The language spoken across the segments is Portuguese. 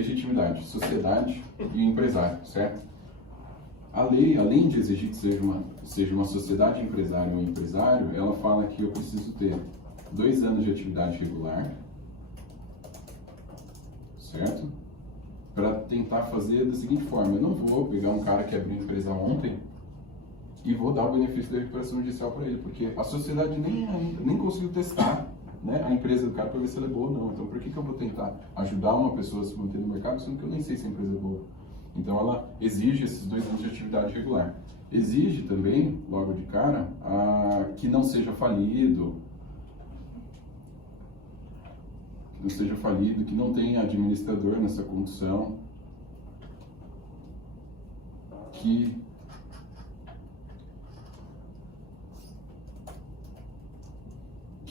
legitimidade, sociedade e empresário, certo? A lei, além de exigir que seja uma sociedade empresária ou empresário, ela fala que eu preciso ter 2 anos de atividade regular, certo? Para tentar fazer da seguinte forma: eu não vou pegar um cara que abriu empresa ontem e vou dar o benefício da recuperação judicial para ele, porque a sociedade nem conseguiu testar, né, a empresa do cara para ver se ela é boa ou não. Então, por que eu vou tentar ajudar uma pessoa a se manter no mercado, sendo que eu nem sei se a empresa é boa? Então, ela exige esses 2 anos de atividade regular. Exige também, logo de cara, que não seja falido, que não tenha administrador nessa condição, que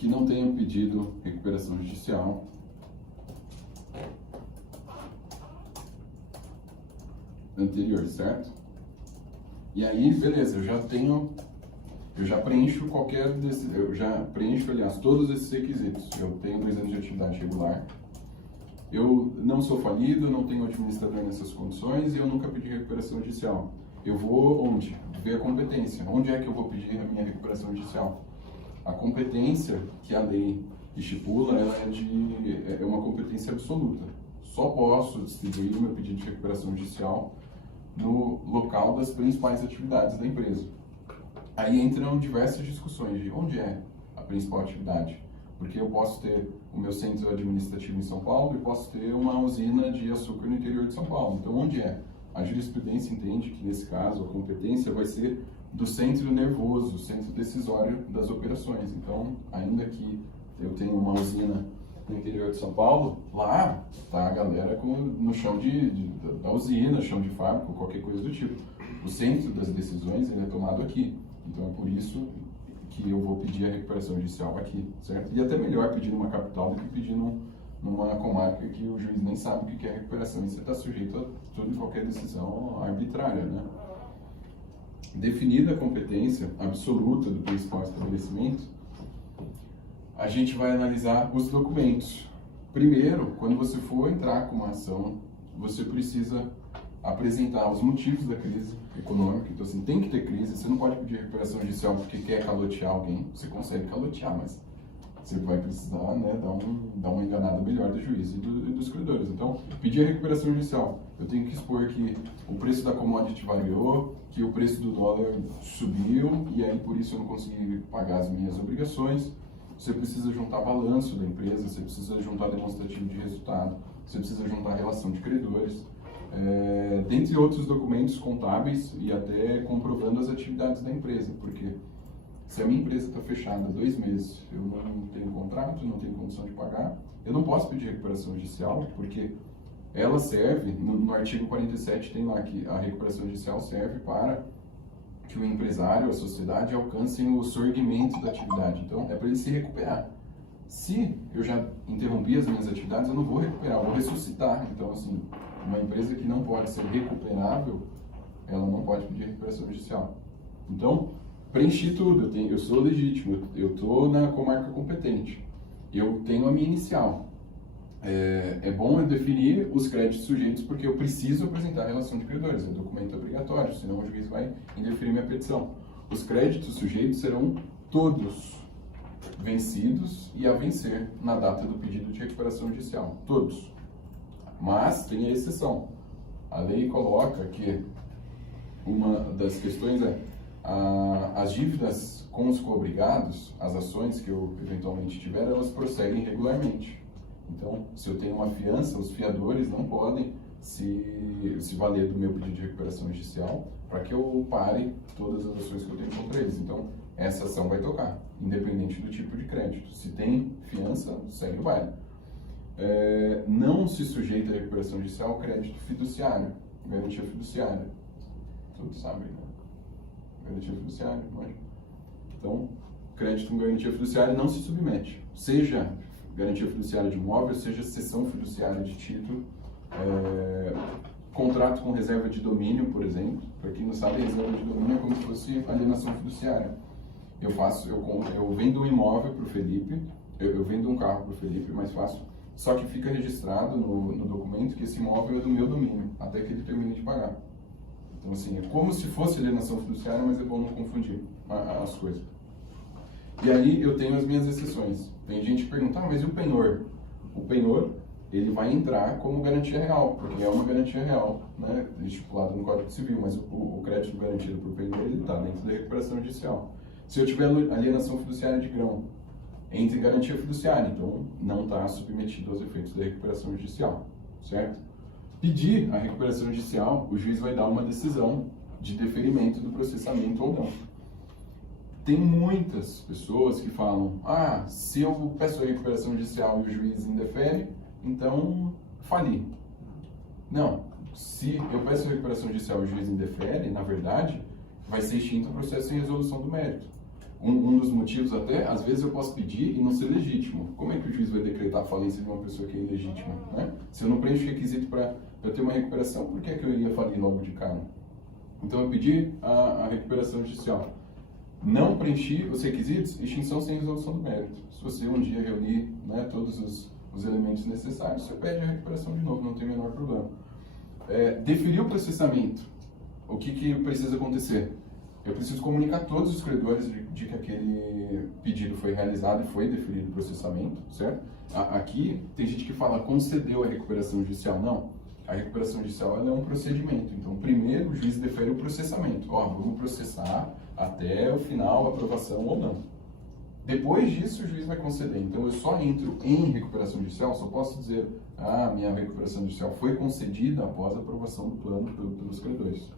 não tenha pedido recuperação judicial, anterior, certo? E aí, beleza, eu já preencho aliás, todos esses requisitos. Eu tenho 2 anos de atividade regular, eu não sou falido, não tenho administrador nessas condições e eu nunca pedi recuperação judicial. Eu vou onde? Ver a competência. Onde é que eu vou pedir a minha recuperação judicial? A competência que a lei estipula, ela é uma competência absoluta. Só posso distribuir o meu pedido de recuperação judicial no local das principais atividades da empresa. Aí entram diversas discussões de onde é a principal atividade. Porque eu posso ter o meu centro administrativo em São Paulo e posso ter uma usina de açúcar no interior de São Paulo. Então, onde é? A jurisprudência entende que, nesse caso, a competência vai ser do centro nervoso, centro decisório das operações. Então, ainda que eu tenha uma usina no interior de São Paulo, lá está a galera no chão da usina, chão de fábrica, qualquer coisa do tipo. O centro das decisões ele é tomado aqui. Então, é por isso que eu vou pedir a recuperação judicial aqui, certo? E até melhor pedir numa capital do que pedir numa comarca que o juiz nem sabe o que é recuperação e você está sujeito a toda e qualquer decisão arbitrária, né? Definida a competência absoluta do principal estabelecimento, a gente vai analisar os documentos. Primeiro, quando você for entrar com uma ação, você precisa apresentar os motivos da crise econômica. Então, assim, tem que ter crise. Você não pode pedir recuperação judicial porque quer calotear alguém. Você consegue calotear, mas você vai precisar, né, dar uma enganada melhor do juiz e dos credores. Então, pedir a recuperação judicial, eu tenho que expor que o preço da commodity variou, que o preço do dólar subiu e aí por isso eu não consegui pagar as minhas obrigações. Você precisa juntar balanço da empresa, você precisa juntar demonstrativo de resultado, você precisa juntar relação de credores, dentre outros documentos contábeis e até comprovando as atividades da empresa, porque se a minha empresa está fechada há 2 meses, eu não tenho contrato, não tenho condição de pagar, eu não posso pedir recuperação judicial, porque ela serve, no artigo 47 tem lá que a recuperação judicial serve para que o empresário, a sociedade, alcancem o sorgimento da atividade. Então, é para ele se recuperar. Se eu já interrompi as minhas atividades, eu não vou recuperar, eu vou ressuscitar. Então, assim, uma empresa que não pode ser recuperável, ela não pode pedir recuperação judicial. Então, preenchi tudo, eu sou legítimo, eu estou na comarca competente, eu tenho a minha inicial. É bom eu definir os créditos sujeitos porque eu preciso apresentar a relação de credores, é documento obrigatório, senão o juiz vai indeferir minha petição. Os créditos sujeitos serão todos vencidos e a vencer na data do pedido de recuperação judicial, todos. Mas tem a exceção. A lei coloca que uma das questões as dívidas com os coobrigados, as ações que eu eventualmente tiver, elas prosseguem regularmente. Então, se eu tenho uma fiança, os fiadores não podem se valer do meu pedido de recuperação judicial para que eu pare todas as ações que eu tenho contra eles. Então, essa ação vai tocar, independente do tipo de crédito. Se tem fiança, segue o baile. Não se sujeita à recuperação judicial ao crédito fiduciário, garantia fiduciária. Todos sabem, né? Garantia fiduciária, pode. Então, crédito com garantia fiduciária não se submete. Seja garantia fiduciária de imóvel, seja cessão fiduciária de título, contrato com reserva de domínio, por exemplo. Para quem não sabe, reserva de domínio é como se fosse alienação fiduciária. Eu vendo um imóvel para o Felipe, eu vendo um carro para o Felipe, mais fácil, só que fica registrado no documento que esse imóvel é do meu domínio, até que ele termine de pagar. Então, assim, é como se fosse alienação fiduciária, mas é bom não confundir as coisas. E aí eu tenho as minhas exceções. Tem gente que pergunta, mas e o penhor? O penhor, ele vai entrar como garantia real, porque é uma garantia real, né, estipulado no Código Civil, mas o crédito garantido por penhor, ele está dentro da recuperação judicial. Se eu tiver alienação fiduciária de grão, entra em garantia fiduciária, então não está submetido aos efeitos da recuperação judicial, certo? Pedir a recuperação judicial, o juiz vai dar uma decisão de deferimento do processamento ou não. Tem muitas pessoas que falam, se eu peço a recuperação judicial e o juiz indefere, então fali. Não, se eu peço a recuperação judicial e o juiz indefere, na verdade, vai ser extinto o processo em resolução do mérito. Um dos motivos até, às vezes eu posso pedir e não ser legítimo. Como é que o juiz vai decretar a falência de uma pessoa que é ilegítima? Né? Se eu não preencho o requisito para ter uma recuperação, por que eu iria falir logo de cara? Então eu pedi a recuperação judicial. Não preenchi os requisitos, extinção sem resolução do mérito. Se você um dia reunir, né, todos os elementos necessários, você pede a recuperação de novo, não tem o menor problema. Deferir o processamento. O que precisa acontecer? Eu preciso comunicar a todos os credores de que aquele pedido foi realizado e foi deferido o processamento, certo? Aqui tem gente que fala concedeu a recuperação judicial. Não, a recuperação judicial ela é um procedimento. Então, primeiro o juiz defere o processamento. Vamos processar até o final, aprovação ou não. Depois disso, o juiz vai conceder. Então, eu só entro em recuperação judicial, só posso dizer, minha recuperação judicial foi concedida após a aprovação do plano pelos credores.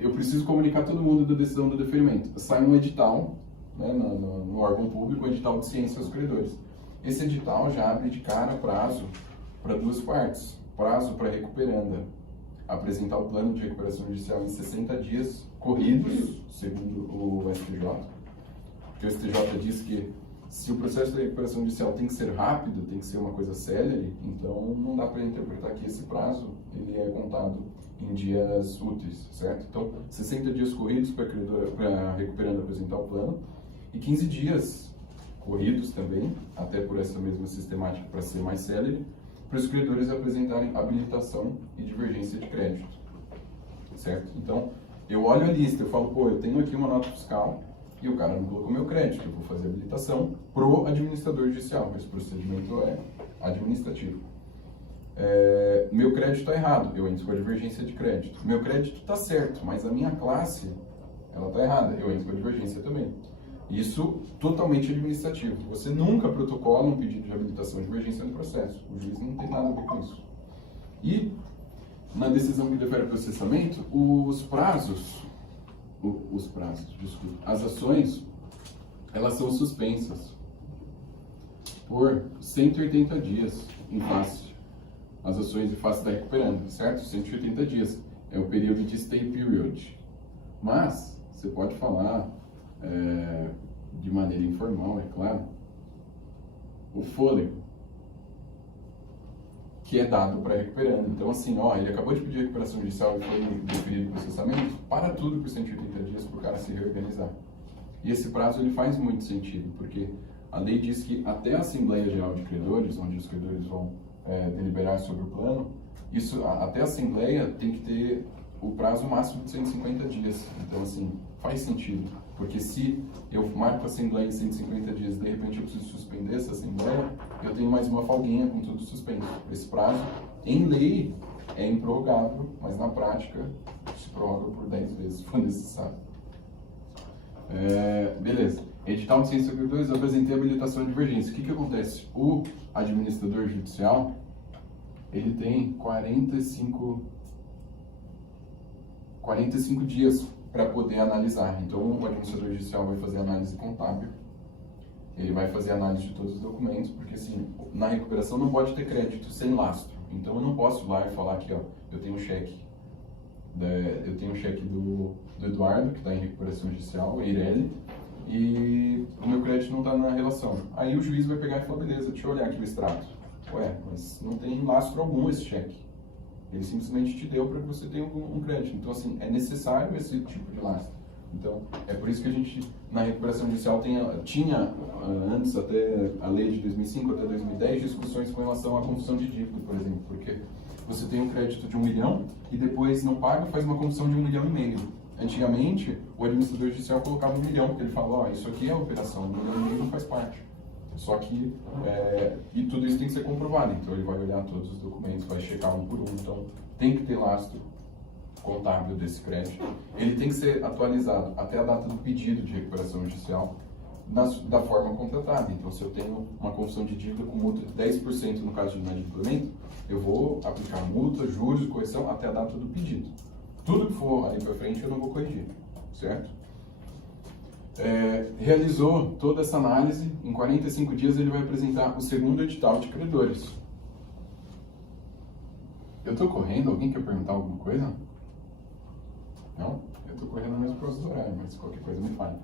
Eu preciso comunicar todo mundo da decisão do deferimento. Sai um edital, né, no órgão público, um edital de ciência aos credores. Esse edital já abre de cara prazo para duas partes. Prazo para a recuperanda apresentar o plano de recuperação judicial em 60 dias corridos, segundo o STJ. Porque o STJ diz que se o processo de recuperação judicial tem que ser rápido, tem que ser uma coisa célere, então não dá para interpretar que esse prazo ele é contado em dias úteis, certo? Então, 60 dias corridos para a recuperanda apresentar o plano e 15 dias corridos também, até por essa mesma sistemática para ser mais célere, para os credores apresentarem habilitação e divergência de crédito, certo? Então, eu olho a lista, eu falo, eu tenho aqui uma nota fiscal e o cara não colocou meu crédito, eu vou fazer habilitação pro administrador judicial, esse procedimento é administrativo. Meu crédito está errado, eu entro com a divergência de crédito. Meu crédito está certo, mas a minha classe ela está errada, eu entro com a divergência também. Isso totalmente administrativo. Você nunca protocola um pedido de habilitação ou divergência no processo. O juiz não tem nada a ver com isso. E, na decisão que defere o processamento, as ações, elas são suspensas por 180 dias em face. As ações em face da recuperanda, certo? 180 dias é o período de stay period. Mas, você pode falar de maneira informal, é claro, o fôlego que é dado para recuperando. Então, assim, ele acabou de pedir a recuperação judicial e foi deferido o processamento, para tudo por 180 dias para o cara se reorganizar. E esse prazo ele faz muito sentido, porque a lei diz que até a Assembleia Geral de Credores, onde os credores vão deliberar sobre o plano, até a Assembleia tem que ter o prazo máximo de 150 dias. Então, assim, faz sentido. Porque se eu marco a Assembleia em 150 dias e de repente eu preciso suspender essa Assembleia, eu tenho mais uma folguinha com tudo suspenso. Esse prazo, em lei, é improrrogável, mas na prática se prorroga por 10 vezes, se for necessário. Beleza. Edital de ciência sobre 2, apresentei a habilitação de divergência. O que acontece? O administrador judicial, ele tem 45 dias para poder analisar. Então, o administrador judicial vai fazer análise contábil, ele vai fazer análise de todos os documentos, porque assim, na recuperação não pode ter crédito sem lastro. Então, eu não posso ir lá e falar que eu tenho um cheque do Eduardo, que está em recuperação judicial, Eireli, e o meu crédito não está na relação. Aí o juiz vai pegar e falar, beleza, deixa eu olhar aqui o extrato. Mas não tem lastro algum esse cheque. Ele simplesmente te deu para que você tenha um crédito. Então, assim, é necessário esse tipo de lastro. Então, é por isso que a gente, na recuperação judicial, tinha antes, até a lei de 2005 até 2010, discussões com relação à confissão de dívida, por exemplo, porque você tem um crédito de 1 milhão e depois não paga, faz uma confissão de 1,5 milhão. Antigamente, o administrador judicial colocava 1 milhão, porque ele falava, isso aqui é a operação, 1,5 milhão não faz parte. Só que, e tudo isso tem que ser comprovado, então ele vai olhar todos os documentos, vai checar um por um, então tem que ter lastro contábil desse crédito. Ele tem que ser atualizado até a data do pedido de recuperação judicial da forma contratada. Então, se eu tenho uma confissão de dívida com multa de 10% no caso de inadimplemento, eu vou aplicar multa, juros, correção até a data do pedido. Tudo que for ali para frente eu não vou corrigir, certo? Realizou toda essa análise, em 45 dias ele vai apresentar o segundo edital de credores. Eu estou correndo? Alguém quer perguntar alguma coisa? Não? Eu estou correndo mesmo por causa do horário, mas qualquer coisa me fale.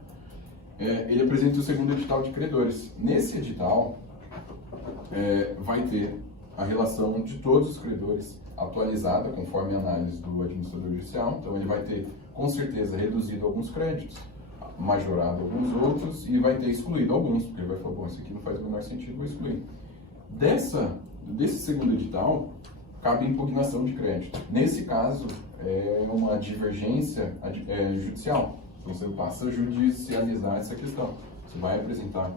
Ele apresenta o segundo edital de credores. Nesse edital, vai ter a relação de todos os credores atualizada conforme a análise do administrador judicial. Então, ele vai ter, com certeza, reduzido alguns créditos, majorado alguns outros e vai ter excluído alguns, porque ele vai falar, bom, isso aqui não faz o menor sentido, vou excluir. Desse segundo edital, cabe impugnação de crédito. Nesse caso, é uma divergência judicial. Então, você passa a judicializar essa questão. Você vai apresentar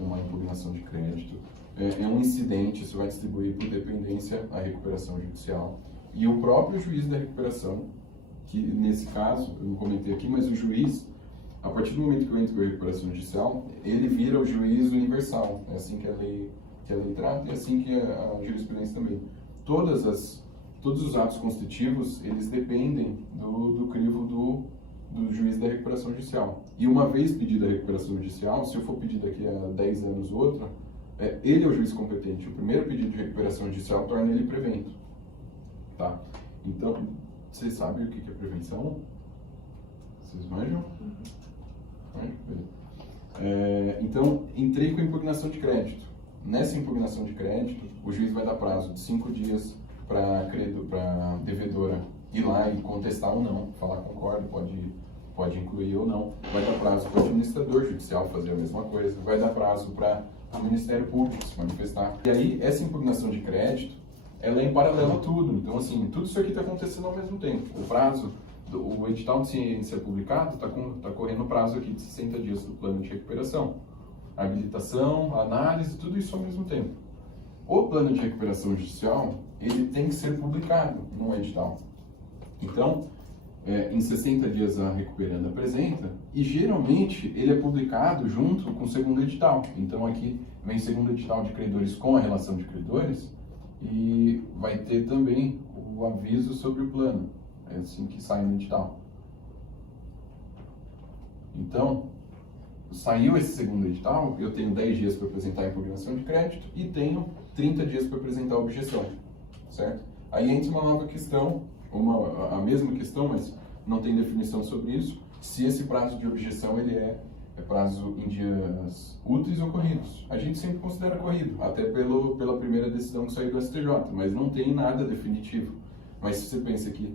uma impugnação de crédito, é um incidente, você vai distribuir por dependência a recuperação judicial. E o próprio juiz da recuperação, que nesse caso, eu não comentei aqui, mas o juiz, a partir do momento que eu entro com a recuperação judicial, ele vira o juiz universal. É assim que a lei trata e é assim que a jurisprudência também. Todos os atos constitutivos, eles dependem do crivo do juiz da recuperação judicial. E uma vez pedida a recuperação judicial, se eu for pedir daqui a 10 anos outra, ele é o juiz competente. O primeiro pedido de recuperação judicial torna ele prevento. Tá? Então, vocês sabem o que é prevenção? Vocês manjam? Então, entrei com a impugnação de crédito. Nessa impugnação de crédito, o juiz vai dar prazo de 5 dias para a devedora ir lá e contestar ou não, falar concordo, pode incluir ou não. Vai dar prazo para o administrador judicial fazer a mesma coisa. Vai dar prazo para o Ministério Público se manifestar. E aí, essa impugnação de crédito, ela é em paralelo a tudo. Então, assim, tudo isso aqui está acontecendo ao mesmo tempo. O edital de ciência publicado está correndo o prazo aqui de 60 dias do plano de recuperação. A habilitação, a análise, tudo isso ao mesmo tempo. O plano de recuperação judicial, ele tem que ser publicado num edital. Então, em 60 dias a recuperanda apresenta e geralmente ele é publicado junto com o segundo edital. Então aqui vem o segundo edital de credores com a relação de credores e vai ter também o aviso sobre o plano. É assim que sai no edital. Então, saiu esse segundo edital, eu tenho 10 dias para apresentar a impugnação de crédito e tenho 30 dias para apresentar a objeção, certo? Aí entra uma nova questão, a mesma questão, mas não tem definição sobre isso, se esse prazo de objeção ele é prazo em dias úteis ou corridos. A gente sempre considera corrido, até pela primeira decisão que saiu do STJ, mas não tem nada definitivo. Mas se você pensa que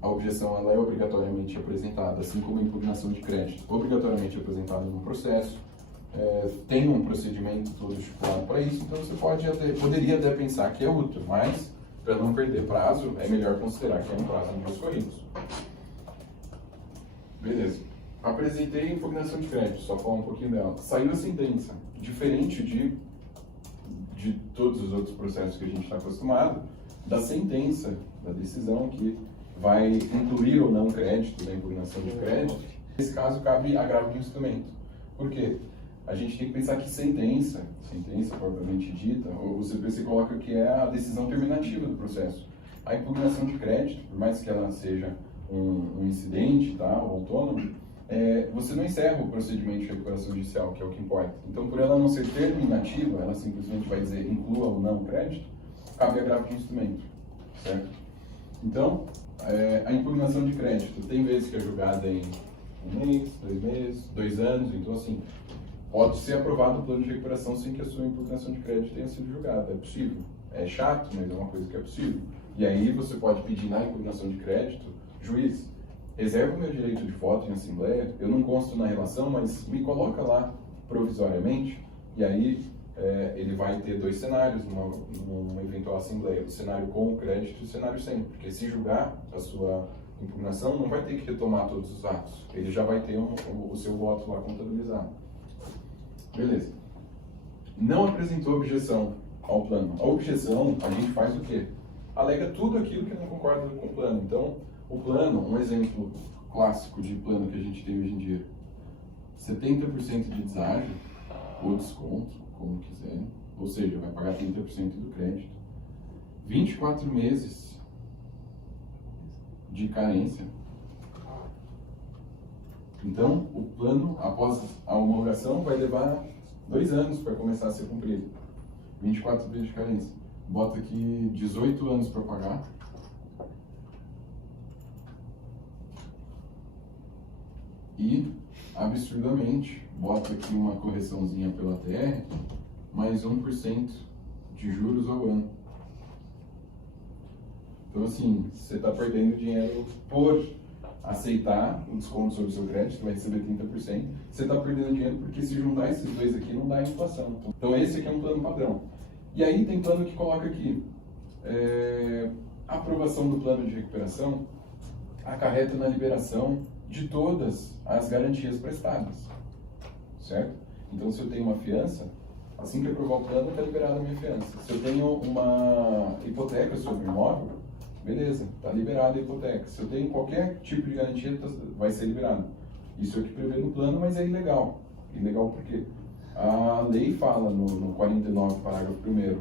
a objeção ela é obrigatoriamente apresentada, assim como a impugnação de crédito, obrigatoriamente apresentada no processo, tem um procedimento todo estipulado para isso, então você poderia até pensar que é útil, mas para não perder prazo, é melhor considerar que é um prazo em dias corridos. Beleza. Apresentei a impugnação de crédito, só falar um pouquinho dela. Saiu a sentença. Diferente de todos os outros processos que a gente está acostumado, da sentença, da decisão que vai incluir ou não crédito na impugnação de crédito, nesse caso cabe agravo de instrumento. Por quê? A gente tem que pensar que sentença propriamente dita, o CPC coloca que é a decisão terminativa do processo. A impugnação de crédito, por mais que ela seja um incidente, tá, ou autônomo, você não encerra o procedimento de recuperação judicial, que é o que importa. Então, por ela não ser terminativa, ela simplesmente vai dizer inclua ou não crédito, cabe agravo de instrumento, certo? Então, a impugnação de crédito tem vezes que é julgada em 1 mês, 2 meses, 2 anos, então assim, pode ser aprovado o plano de recuperação sem que a sua impugnação de crédito tenha sido julgada, é possível. É chato, mas é uma coisa que é possível. E aí você pode pedir na impugnação de crédito, juiz, reserva o meu direito de voto em assembleia, eu não consto na relação, mas me coloca lá provisoriamente, e aí ele vai ter dois cenários numa eventual assembleia, o cenário com crédito e o cenário sem, porque se julgar a sua impugnação, não vai ter que retomar todos os atos, ele já vai ter o seu voto lá contabilizado. Beleza. Não apresentou objeção ao plano. A objeção, a gente faz o quê? Alega tudo aquilo que não concorda com o plano. Então, o plano, um exemplo clássico de plano que a gente tem hoje em dia, 70% de deságio, ou desconto, como quiserem, ou seja, vai pagar 30% do crédito, 24 meses de carência. Então, o plano, após a homologação, vai levar 2 anos para começar a ser cumprido. 24 meses de carência. Bota aqui 18 anos para pagar. E, absurdamente, bota aqui uma correçãozinha pela TR, mais 1% de juros ao ano. Então, assim, você está perdendo dinheiro por aceitar o desconto sobre o seu crédito, vai receber 30%. Você está perdendo dinheiro porque se juntar esses dois aqui não dá inflação. Então, esse aqui é um plano padrão. E aí tem plano que coloca aqui, a aprovação do plano de recuperação acarreta na liberação de todas as garantias prestadas, certo? Então, se eu tenho uma fiança, assim que aprovar o plano, está liberada a minha fiança. Se eu tenho uma hipoteca sobre o imóvel, beleza, está liberada a hipoteca. Se eu tenho qualquer tipo de garantia, vai ser liberado. Isso é o que prevê no plano, mas é ilegal. Ilegal por quê? A lei fala no 49, parágrafo 1º,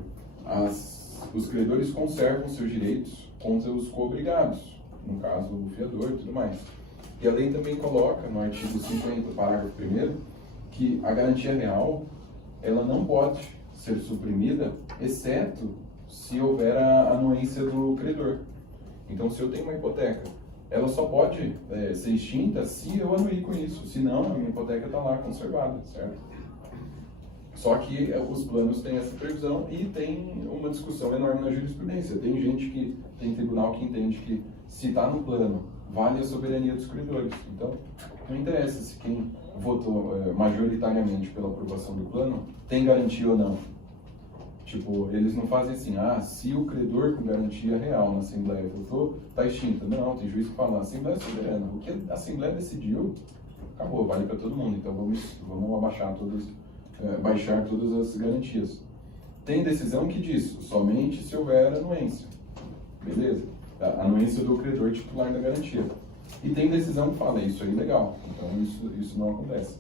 os credores conservam seus direitos contra os co-obrigados, no caso o fiador e tudo mais. E a lei também coloca, no artigo 50, parágrafo 1º, que a garantia real, ela não pode ser suprimida, exceto se houver a anuência do credor. Então, se eu tenho uma hipoteca, ela só pode ser extinta se eu anuir com isso, senão a minha hipoteca está lá conservada, certo? Só que os planos têm essa previsão e tem uma discussão enorme na jurisprudência. Tem tribunal que entende que se está no plano, vale a soberania dos credores. Então, não interessa se quem votou majoritariamente pela aprovação do plano tem garantia ou não. Tipo, eles não fazem assim, se o credor com garantia real na Assembleia votou, está extinta. Não, tem juiz que fala, a Assembleia é soberana. O que a Assembleia decidiu, acabou, vale para todo mundo. Então vamos baixar todas as garantias. Tem decisão que diz, somente se houver anuência. Beleza? A anuência do credor titular da garantia. E tem decisão que fala, isso é ilegal. Então isso não acontece.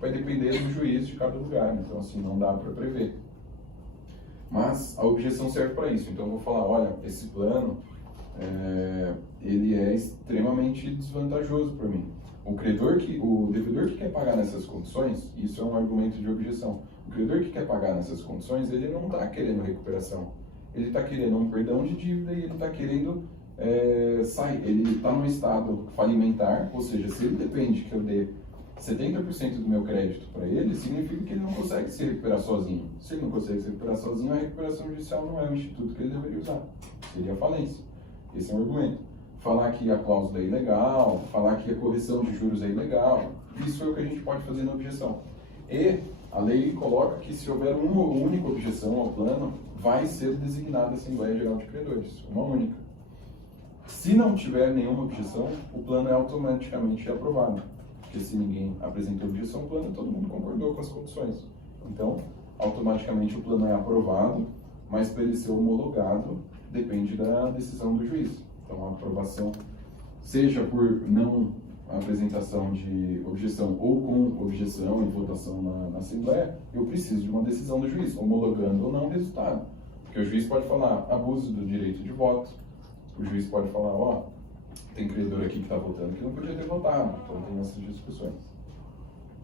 Vai depender do juiz de cada lugar. Então assim, não dá para prever. Mas a objeção serve para isso. Então eu vou falar, olha, esse plano, ele é extremamente desvantajoso para mim. O devedor que quer pagar nessas condições, isso é um argumento de objeção. O credor que quer pagar nessas condições, ele não está querendo recuperação. Ele está querendo um perdão de dívida e ele está querendo sair. Ele está num estado falimentar, ou seja, se ele depende que eu dê 70% do meu crédito para ele, significa que ele não consegue se recuperar sozinho. Se ele não consegue se recuperar sozinho, a recuperação judicial não é o instituto que ele deveria usar. Seria a falência. Esse é um argumento. Falar que a cláusula é ilegal, falar que a correção de juros é ilegal, isso é o que a gente pode fazer na objeção. E a lei coloca que se houver uma única objeção ao plano, vai ser designada a Assembleia Geral de Credores, uma única. Se não tiver nenhuma objeção, o plano é automaticamente aprovado. Porque se ninguém apresentou objeção ao plano, todo mundo concordou com as condições. Então, automaticamente o plano é aprovado, mas para ele ser homologado, depende da decisão do juiz. Então, a aprovação, seja por não apresentação de objeção ou com objeção e votação na Assembleia, eu preciso de uma decisão do juiz, homologando ou não o resultado. Porque o juiz pode falar abuso do direito de voto, o juiz pode falar, tem credor aqui que está votando que não podia ter votado, então tem essas discussões.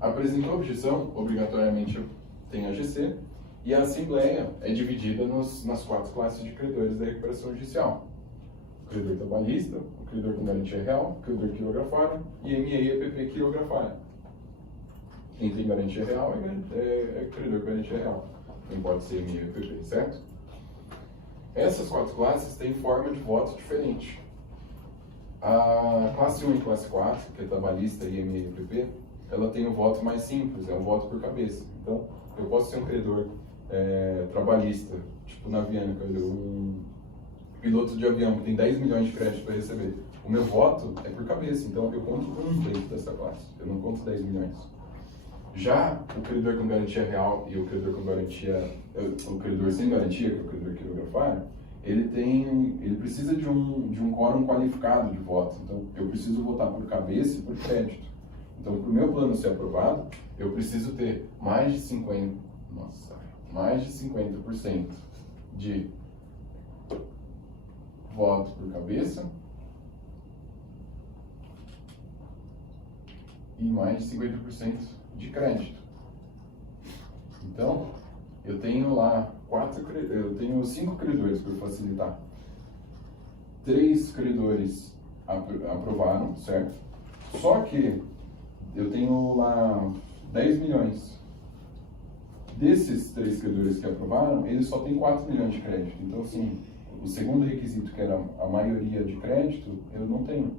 Apresentou objeção, obrigatoriamente tem a GC, e a Assembleia é dividida nas 4 classes de credores da recuperação judicial. O credor trabalhista, o credor com garantia real, o credor quirografário e MEI e EPP quirografário. Quem tem garantia real é credor com garantia real. Não pode ser MEI e EPP, certo? Essas 4 classes têm forma de voto diferente. A classe 1 e classe 4, que é trabalhista e MEPP, ela tem um voto mais simples, é um voto por cabeça. Então, eu posso ser um credor trabalhista, tipo na Avianca, um piloto de avião que tem 10 milhões de crédito para receber. O meu voto é por cabeça, então eu conto um dentro dessa classe, eu não conto 10 milhões. Já o credor com garantia real e o credor com garantia, o credor sem garantia, que é o credor quirografário, ele precisa de um quórum qualificado de voto. Então, eu preciso votar por cabeça e por crédito. Então, para o meu plano ser aprovado, eu preciso ter mais de 50% de voto por cabeça e mais de 50% de crédito. Então, eu tenho lá 5 credores para facilitar. 3 credores aprovaram, certo? Só que eu tenho lá 10 milhões. Desses 3 credores que aprovaram, eles só têm 4 milhões de crédito. Então, assim, o segundo requisito, que era a maioria de crédito, eu não tenho.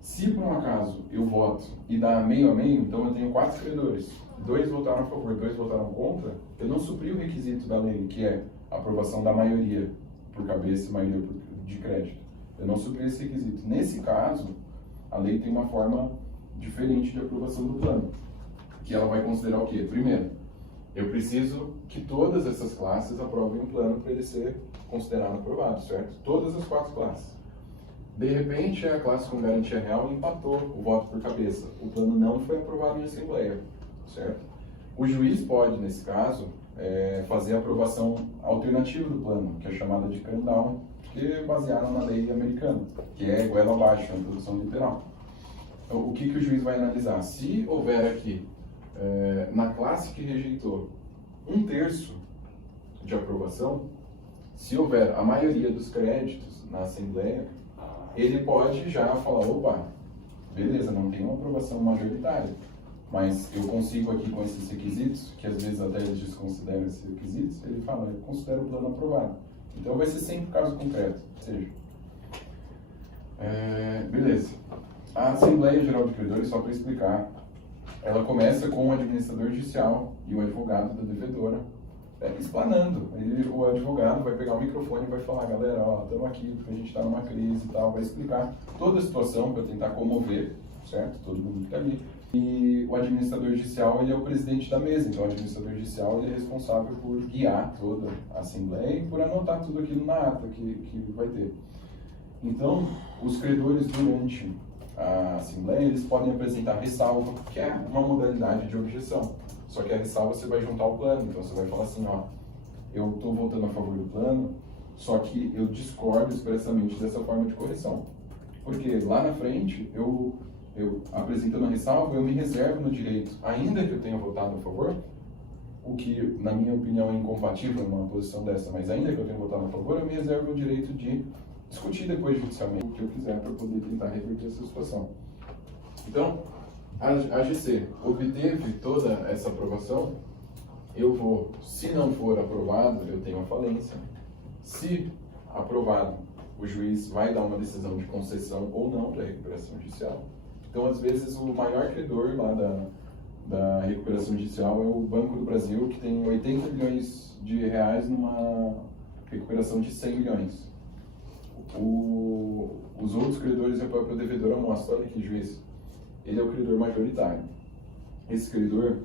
Se por um acaso eu voto e dá meio a meio, então eu tenho 4 credores. 2 votaram a favor, 2 votaram contra, eu não supri o requisito da lei, que é a aprovação da maioria por cabeça e maioria de crédito. Eu não supri esse requisito. Nesse caso, a lei tem uma forma diferente de aprovação do plano, que ela vai considerar o quê? Primeiro, eu preciso que todas essas classes aprovem o plano para ele ser considerado aprovado, certo? Todas as 4 classes. De repente, a classe com garantia real empatou o voto por cabeça. O plano não foi aprovado em assembleia, certo? O juiz pode, nesse caso, fazer a aprovação alternativa do plano, que é chamada de countdown, que é baseada na lei americana, que é goela abaixo, a introdução literal. Então, o que o juiz vai analisar? Se houver aqui, na classe que rejeitou, 1/3 de aprovação, se houver a maioria dos créditos na assembleia, ele pode já falar, opa, beleza, não tem uma aprovação majoritária, mas eu consigo aqui com esses requisitos, que às vezes até eles desconsideram esses requisitos, ele fala, eu considero o plano aprovado. Então vai ser sempre caso concreto, ou seja, beleza. A Assembleia Geral de Credores, só para explicar, ela começa com o administrador judicial e o advogado da devedora, explanando. O advogado vai pegar o microfone e vai falar, galera, ó, estamos aqui porque a gente está numa crise e tal, vai explicar toda a situação para tentar comover, certo? Todo mundo que está ali. E o administrador judicial, ele é o presidente da mesa, então o administrador judicial ele é responsável por guiar toda a Assembleia e por anotar tudo aquilo na ata que vai ter. Então, os credores durante a Assembleia, eles podem apresentar ressalva, que é uma modalidade de objeção. Só que a ressalva você vai juntar o plano, então você vai falar assim, ó, eu estou votando a favor do plano, só que eu discordo expressamente dessa forma de correção. Porque lá na frente, eu apresentando a ressalva, eu me reservo no direito, ainda que eu tenha votado a favor, o que, na minha opinião, é incompatível em uma posição dessa, mas ainda que eu tenha votado a favor, eu me reservo o direito de discutir depois judicialmente o que eu quiser para poder tentar reverter essa situação. Então, a AGC obteve toda essa aprovação, eu vou, se não for aprovado, eu tenho a falência. Se aprovado, o juiz vai dar uma decisão de concessão ou não para a recuperação judicial. Então, às vezes, o maior credor lá da recuperação judicial é o Banco do Brasil, que tem 80 milhões de reais numa recuperação de 100 milhões. Os outros credores e a própria devedora mostram, olha aqui, juiz, ele é o credor majoritário. Esse credor,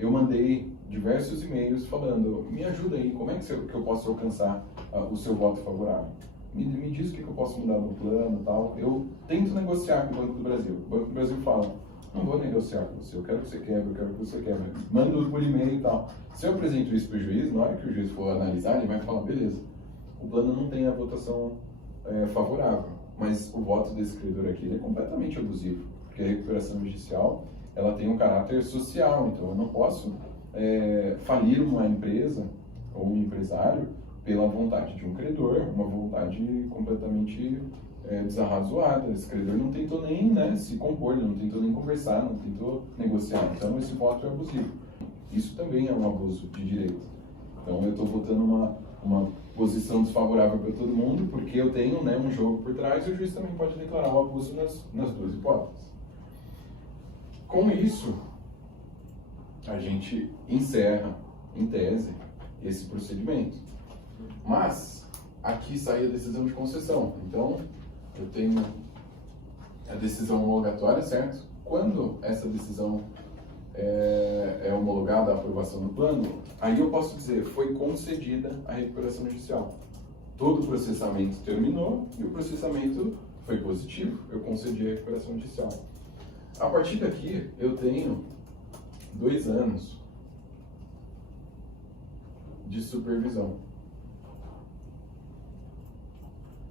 eu mandei diversos e-mails falando, me ajuda aí, como é que eu posso alcançar o seu voto favorável? Me diz o que eu posso mudar no plano e tal. Eu tento negociar com o Banco do Brasil. O Banco do Brasil fala, não vou negociar com você, eu quero que você quebre, eu quero que você quebre. Mando por e-mail e tal. Se eu apresento isso para o juiz, na hora que o juiz for analisar, ele vai falar, beleza, o plano não tem a votação favorável, mas o voto desse credor aqui ele é completamente abusivo, porque a recuperação judicial ela tem um caráter social, então eu não posso falir uma empresa ou um empresário pela vontade de um credor, uma vontade completamente desarrazoada. Esse credor não tentou nem se compor, não tentou nem conversar, não tentou negociar, então esse voto é abusivo. Isso também é um abuso de direito. Então eu estou votando uma posição desfavorável para todo mundo, porque eu tenho, né, um jogo por trás, e o juiz também pode declarar o abuso nas duas hipóteses. Com isso, a gente encerra, em tese, esse procedimento. Mas, aqui sai a decisão de concessão. Então, eu tenho a decisão homologatória, certo? Quando essa decisão é homologada a aprovação do plano, aí eu posso dizer, foi concedida a recuperação judicial. Todo o processamento terminou e o processamento foi positivo, eu concedi a recuperação judicial. A partir daqui, eu tenho 2 anos de supervisão.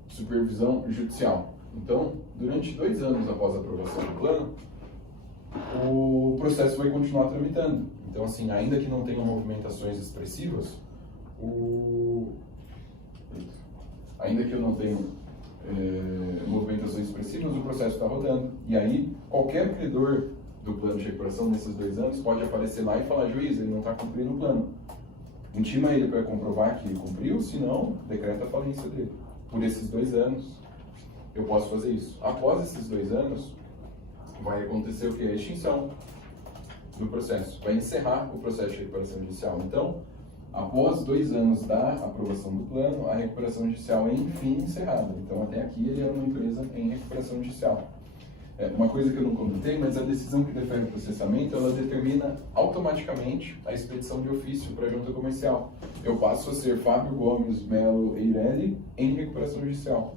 Supervisão judicial. Então, durante 2 anos após a aprovação do plano, o processo vai continuar tramitando. Então, assim, ainda que não tenham movimentações expressivas, ainda que eu não tenha movimentações expressivas, o processo está rodando. E aí, qualquer credor do plano de recuperação nesses 2 anos pode aparecer lá e falar, juiz, ele não está cumprindo o plano. Intima ele para comprovar que ele cumpriu, senão decreta a falência dele. Por esses 2 anos, eu posso fazer isso. Após esses 2 anos, vai acontecer o que? A extinção do processo. Vai encerrar o processo de recuperação judicial. Então, após 2 anos da aprovação do plano, a recuperação judicial é, enfim, encerrada. Então, até aqui, ele era uma empresa em recuperação judicial. Uma coisa que eu não comentei, mas a decisão que defere o processamento, ela determina automaticamente a expedição de ofício para a junta comercial. Eu passo a ser Fábio Gomes Melo Eireli em recuperação judicial.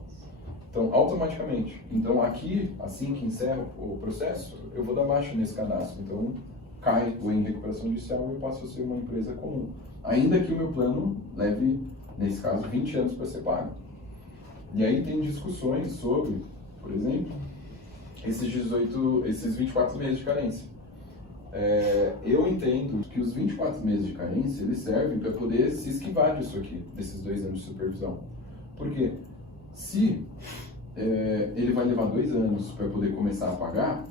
Então, automaticamente. Então, aqui, assim que encerra o processo, eu vou dar baixa nesse cadastro. Então, cai o em recuperação judicial e eu passo a ser uma empresa comum. Ainda que o meu plano leve, nesse caso, 20 anos para ser pago. E aí tem discussões sobre, por exemplo, esses 24 meses de carência. Eu entendo que os 24 meses de carência, eles servem para poder se esquivar disso aqui, desses 2 anos de supervisão. Por quê? Se ele vai levar 2 anos para poder começar a pagar,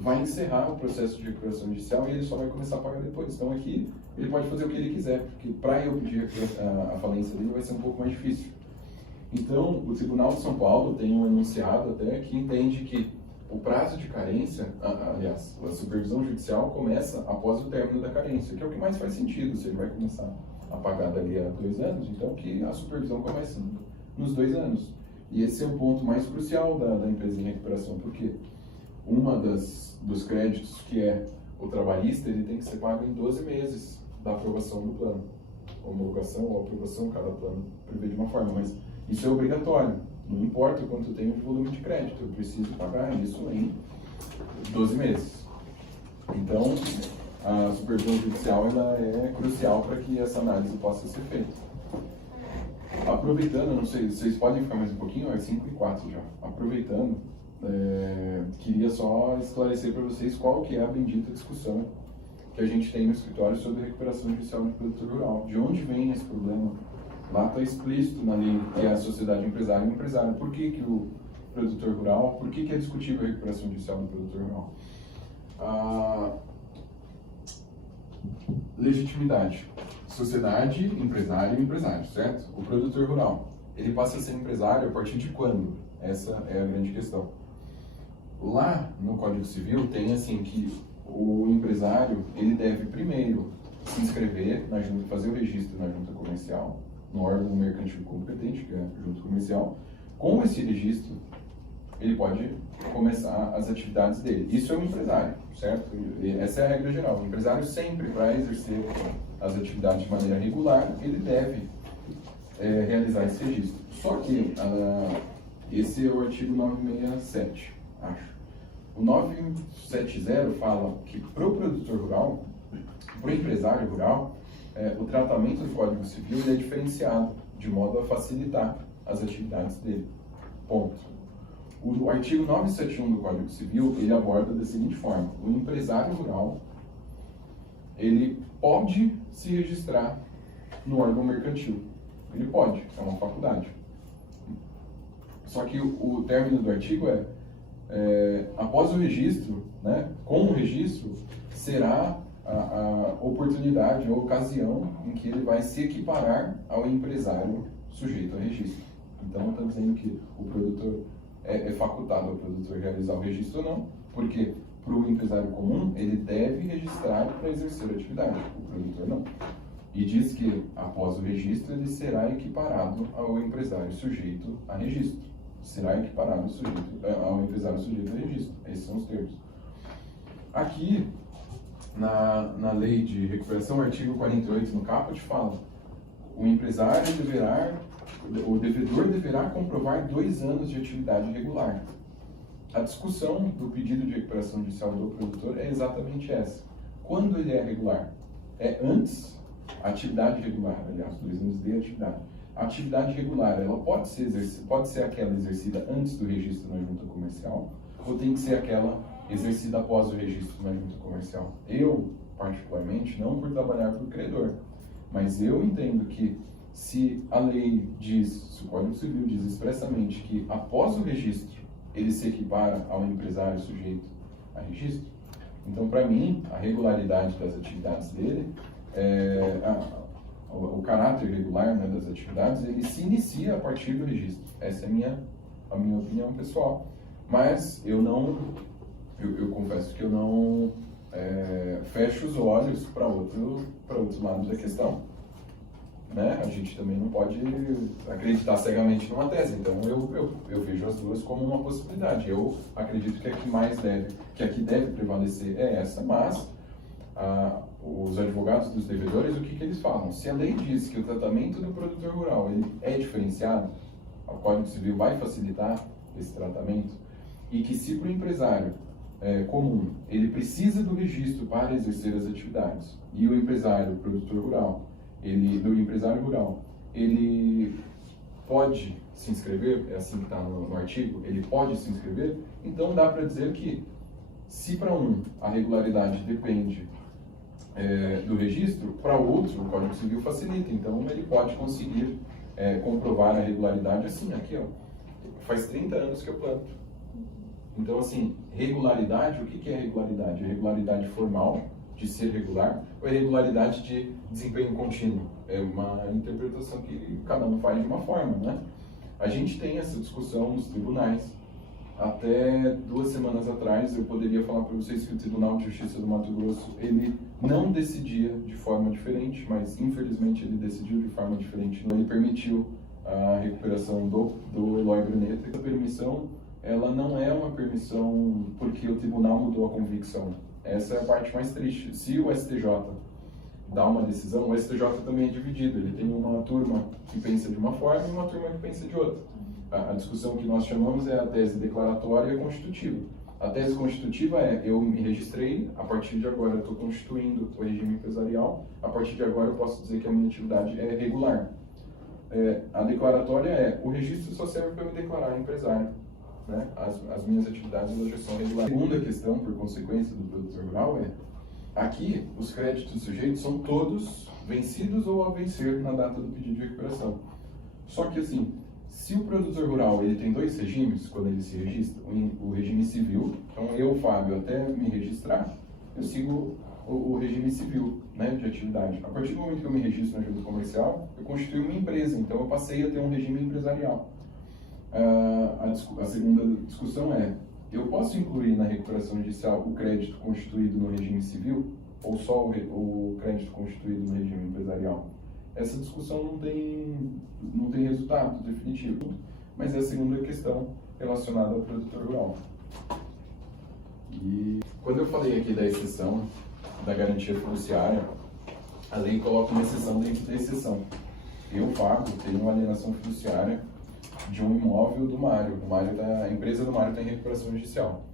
vai encerrar o processo de recuperação judicial e ele só vai começar a pagar depois. Então aqui, ele pode fazer o que ele quiser, porque para eu pedir a falência dele vai ser um pouco mais difícil. Então, o Tribunal de São Paulo tem um enunciado até que entende que o prazo de carência, aliás, a supervisão judicial começa após o término da carência, que é o que mais faz sentido. Se ele vai começar a pagar dali a 2 anos, então que a supervisão comece nos 2 anos. E esse é o ponto mais crucial da empresa em recuperação, porque dos créditos, que é o trabalhista, ele tem que ser pago em 12 meses da aprovação do plano. Homologação ou aprovação, cada plano prevê de uma forma, mas isso é obrigatório. Não importa o quanto eu tenho de volume de crédito, eu preciso pagar isso em 12 meses. Então, a supervisão judicial ela é crucial para que essa análise possa ser feita. Aproveitando, não sei, vocês podem ficar mais um pouquinho, é 5:04 já. Aproveitando, queria só esclarecer para vocês qual que é a bendita discussão que a gente tem no escritório sobre a recuperação judicial do produtor rural. De onde vem esse problema? Lá está explícito na lei que é a sociedade empresária e empresária. Por que o produtor rural, por que é discutível a recuperação judicial do produtor rural? Legitimidade. Sociedade, empresário e empresário, certo? O produtor rural, ele passa a ser empresário a partir de quando? Essa é a grande questão. Lá no Código Civil tem assim que o empresário, ele deve primeiro se inscrever na junta, fazer o registro na junta comercial, no órgão mercantil competente, que é a junta comercial. Com esse registro, ele pode começar as atividades dele. Isso é um empresário, certo? Essa é a regra geral. O empresário sempre, para exercer as atividades de maneira regular, ele deve realizar esse registro. Só que esse é o artigo 967, acho. O 970 fala que para o produtor rural, para o empresário rural, o tratamento do Código Civil ele é diferenciado, de modo a facilitar as atividades dele. Ponto. O artigo 971 do Código Civil, ele aborda da seguinte forma: o empresário rural, ele pode se registrar no órgão mercantil. Ele pode, é uma faculdade. Só que o término do artigo após o registro, né, com o registro, será a oportunidade ou ocasião em que ele vai se equiparar ao empresário sujeito a registro. Então, está dizendo que o produtor é facultado ao produtor realizar o registro ou não, porque para o empresário comum, ele deve registrar para exercer a atividade, o produtor não. E diz que, após o registro, ele será equiparado ao empresário sujeito a registro. Será equiparado ao empresário sujeito a registro. Esses são os termos. Aqui, na lei de recuperação, artigo 48, no caput, fala: o devedor deverá comprovar 2 anos de atividade regular. A discussão do pedido de recuperação judicial do produtor é exatamente essa. Quando ele é regular? É antes, a atividade regular, aliás, 2 anos de atividade. A atividade regular, ela pode ser aquela exercida antes do registro na junta comercial, ou tem que ser aquela exercida após o registro na junta comercial. Eu, particularmente, não por trabalhar para o credor, mas eu entendo que se a lei diz, se o Código Civil diz expressamente que após o registro ele se equipara ao empresário sujeito a registro, então, para mim, a regularidade das atividades dele, o caráter regular, né, das atividades, ele se inicia a partir do registro. Essa é a minha opinião pessoal. Mas eu confesso que eu não fecho os olhos para outro lado da questão. Né? A gente também não pode acreditar cegamente numa tese, então eu vejo as duas como uma possibilidade. Eu acredito que a que deve prevalecer é essa, mas os advogados dos devedores, o que eles falam? Se a lei diz que o tratamento do produtor rural ele é diferenciado, o Código Civil vai facilitar esse tratamento, e que se para o empresário comum ele precisa do registro para exercer as atividades, e o empresário, produtor rural, do empresário rural, ele pode se inscrever, é assim que está no artigo, ele pode se inscrever, então dá para dizer que se para um a regularidade depende do registro, para outro o Código Civil facilita, então ele pode conseguir comprovar a regularidade assim, aqui ó, faz 30 anos que eu planto. Então assim, regularidade, o que é regularidade? É regularidade formal, de ser regular, ou é regularidade de desempenho contínuo? É uma interpretação que cada um faz de uma forma, né? A gente tem essa discussão nos tribunais. Até 2 semanas atrás, eu poderia falar para vocês que o Tribunal de Justiça do Mato Grosso, ele não decidia de forma diferente, mas infelizmente ele decidiu de forma diferente. Ele permitiu a recuperação do Eloy Bruneta. A permissão, ela não é uma permissão porque o tribunal mudou a convicção. Essa é a parte mais triste. Se o STJ dá uma decisão, o STJ também é dividido. Ele tem uma turma que pensa de uma forma e uma turma que pensa de outra. A discussão que nós chamamos é a tese declaratória e a constitutiva. A tese constitutiva é: eu me registrei, a partir de agora eu estou constituindo o regime empresarial, a partir de agora eu posso dizer que a minha atividade é regular. A declaratória é: o registro só serve para me declarar empresário. Né? As minhas atividades elas já são regulares. A segunda questão, por consequência do produtor rural, aqui os créditos sujeitos são todos vencidos ou a vencer na data do pedido de recuperação. Só que assim, se o produtor rural ele tem 2 regimes quando ele se registra, o regime civil, então eu, Fábio, até me registrar, eu sigo o regime civil, né, de atividade. A partir do momento que eu me registro na junta comercial, eu constituo uma empresa, então eu passei a ter um regime empresarial. A segunda discussão é: eu posso incluir na recuperação judicial o crédito constituído no regime civil ou só o crédito constituído no regime empresarial? Essa discussão não tem resultado definitivo, mas é a segunda questão relacionada ao produtor rural. E quando eu falei aqui da exceção da garantia fiduciária, a lei coloca uma exceção dentro da exceção. Eu, Fábio, tenho uma alienação fiduciária de um imóvel do Mário. A empresa do Mário está em recuperação judicial.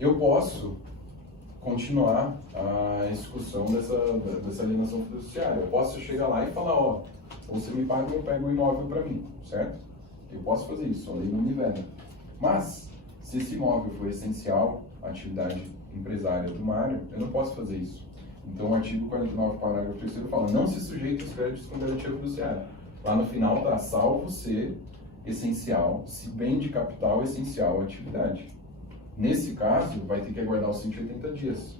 Eu posso continuar a execução dessa alienação fiduciária. Eu posso chegar lá e falar: ó, você me paga e eu pego o imóvel para mim, certo? Eu posso fazer isso, a lei não me veda. Mas, se esse imóvel for essencial à atividade empresária do Mário, eu não posso fazer isso. Então, o artigo 49, parágrafo 3º fala: não se sujeita aos créditos com garantia fiduciária. Lá no final está: salvo ser essencial, se bem de capital essencial à atividade. Nesse caso, vai ter que aguardar os 180 dias.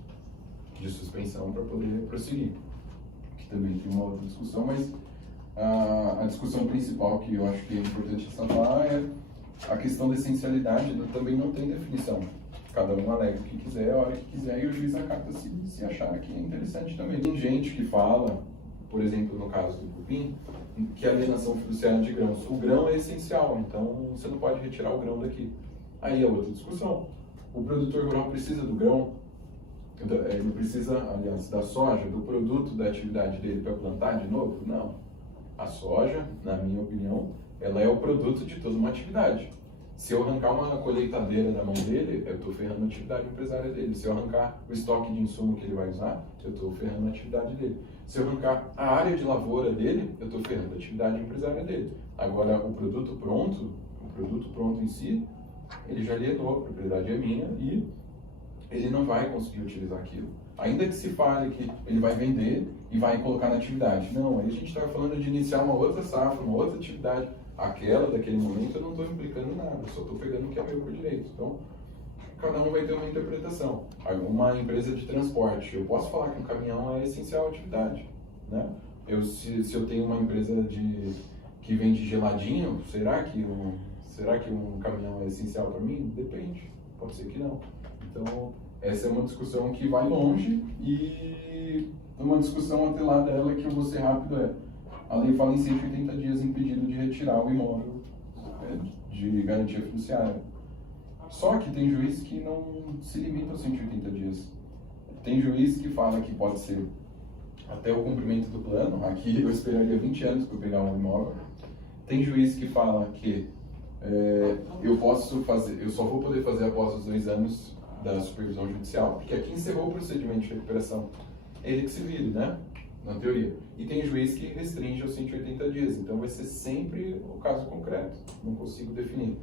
de suspensão para poder prosseguir. Que também tem uma outra discussão, mas a discussão principal que eu acho que é importante ressaltar é a questão da essencialidade também não tem definição. Cada um alega o que quiser, a hora que quiser, e o juiz acata se achar que é interessante também. Tem gente que fala, por exemplo, no caso do cupim, que a alienação fiduciária de grãos. O grão é essencial, então você não pode retirar o grão daqui. Aí é outra discussão. O produtor rural precisa do grão, ele precisa, aliás, da soja, do produto da atividade dele para plantar de novo? Não. A soja, na minha opinião, ela é o produto de toda uma atividade. Se eu arrancar uma colheitadeira da mão dele, eu estou ferrando a atividade empresária dele. Se eu arrancar o estoque de insumo que ele vai usar, eu estou ferrando a atividade dele. Se eu arrancar a área de lavoura dele, eu estou ferrando a atividade empresária dele. Agora, o produto pronto em si, ele já alienou, a propriedade é minha e ele não vai conseguir utilizar aquilo. Ainda que se fale que ele vai vender e vai colocar na atividade. Não, aí a gente estava falando de iniciar uma outra safra, uma outra atividade. Aquela, daquele momento, eu não estou implicando em nada, eu só estou pegando o que é meu por direito. Então, cada um vai ter uma interpretação. Uma empresa de transporte, eu posso falar que um caminhão é essencial à atividade, né? Se eu tenho uma empresa que vende geladinho, será que um caminhão é essencial para mim? Depende, pode ser que não. Então, essa é uma discussão que vai longe e uma discussão atrelada a ela que eu vou ser rápido a lei fala em 180 dias impedido de retirar o imóvel de garantia fiduciária. Só que tem juiz que não se limita aos 180 dias. Tem juiz que fala que pode ser até o cumprimento do plano. Aqui eu esperaria 20 anos para pegar um imóvel. Tem juiz que fala que eu só vou poder fazer após os 2 anos da supervisão judicial, porque aqui encerrou o procedimento de recuperação. Ele que se vire, né? Na teoria. E tem juiz que restringe aos 180 dias, então vai ser sempre o caso concreto, não consigo definir.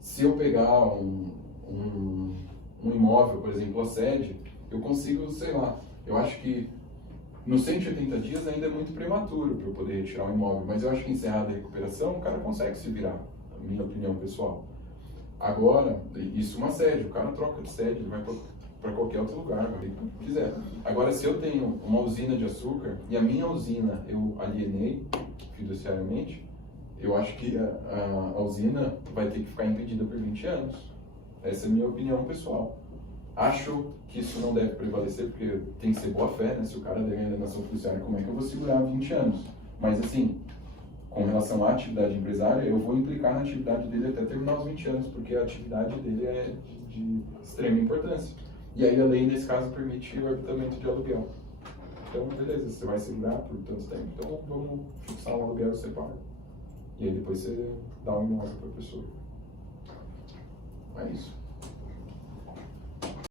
Se eu pegar um imóvel, por exemplo, a sede, eu consigo, sei lá, eu acho que nos 180 dias ainda é muito prematuro para eu poder retirar um imóvel, mas eu acho que encerrada a recuperação, o cara consegue se virar, na minha opinião pessoal. Agora, isso é uma sede, o cara troca de sede, ele vai para qualquer outro lugar, vai o que quiser. Agora, se eu tenho uma usina de açúcar e a minha usina eu alienei fiduciariamente, eu acho que a usina vai ter que ficar impedida por 20 anos. Essa é a minha opinião pessoal. Acho que isso não deve prevalecer, porque tem que ser boa fé, né? Se o cara deve alienação fiduciária, como é que eu vou segurar 20 anos? Mas assim, com relação à atividade empresária, eu vou implicar na atividade dele até terminar os 20 anos, porque a atividade dele é de extrema importância. E aí a lei, nesse caso, permite o arbitamento de aluguel. Então, beleza, você vai segurar por tanto tempo, então vamos fixar um aluguel e você paga. E aí depois você dá um imóvel para a pessoa. É isso.